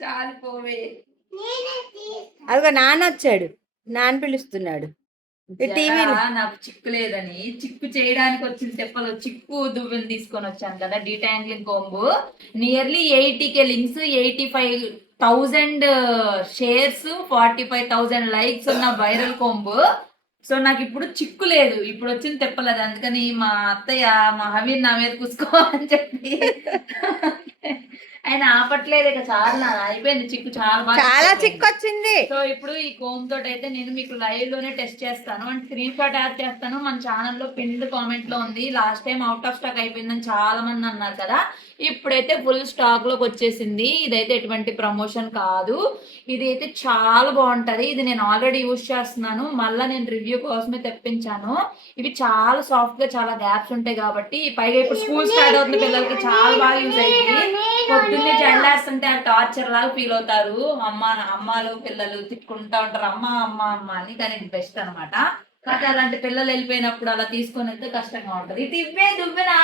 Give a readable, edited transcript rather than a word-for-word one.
చాలు పోవే. అదిగో నాన్న వచ్చాడు, నాన్న పిలుస్తున్నాడు టీవీలో. నాకు చిక్కు లేదని చిక్కు చేయడానికి వచ్చిన తెప్పలు చిక్కు దువ్వెలు తీసుకొని వచ్చాను కదా, detangling comb. Nearly 80K links, 85,000 shares, 45,000 likes ఉన్న వైరల్ కోంబు. సో నాకు ఇప్పుడు చిక్కు లేదు, ఇప్పుడు వచ్చిన తెప్పలేదు. అందుకని మా అత్తయ్య మా హవీర్ నా మీద కూసుకోవాలని చెప్పి ఆయన ఆపట్లేదు. ఇక చాలా అయిపోయింది చిక్కు, చాలా చిక్కు వచ్చింది. సో ఇప్పుడు ఈ కోమ్ తోటి అయితే నేను మీకు లైవ్ లోనే టెస్ట్ చేస్తాను అండ్ స్క్రీన్ షాట్ యాడ్ చేస్తాను. మన ఛానల్లో పిన్డ్ కామెంట్ లో ఉంది. Last time out of stock అయిపోయిందని చాలా మంది అన్నారు కదా, ఇప్పుడైతే ఫుల్ స్టాక్ లోకి వచ్చేసింది. ఇదైతే ఎటువంటి ప్రమోషన్ కాదు, ఇది అయితే చాలా బాగుంటది. ఇది నేను ఆల్రెడీ యూజ్ చేస్తున్నాను, మళ్ళీ నేను రివ్యూ కోసమే తెప్పించాను. ఇవి చాలా సాఫ్ట్ గా, చాలా గ్యాప్స్ ఉంటాయి కాబట్టి, పైగా ఇప్పుడు స్కూల్ స్టార్ట్ అవుతున్న పిల్లలకి చాలా బాగా యూజ్ అయ్యింది. పొద్దున్నే జెండాస్తుంటే ఆ టార్చర్ లాగా ఫీల్ అవుతారు అమ్మాలు పిల్లలు, తిట్టుకుంటా ఉంటారు అమ్మ అమ్మ అమ్మ అని. కానీ ఇది బెస్ట్ అనమాట. కానీ అలాంటి పిల్లలు వెళ్ళిపోయినప్పుడు అలా తీసుకొని వెళ్తే కష్టంగా ఉంటది. ఇది ఇవ్వే దువ్వెనా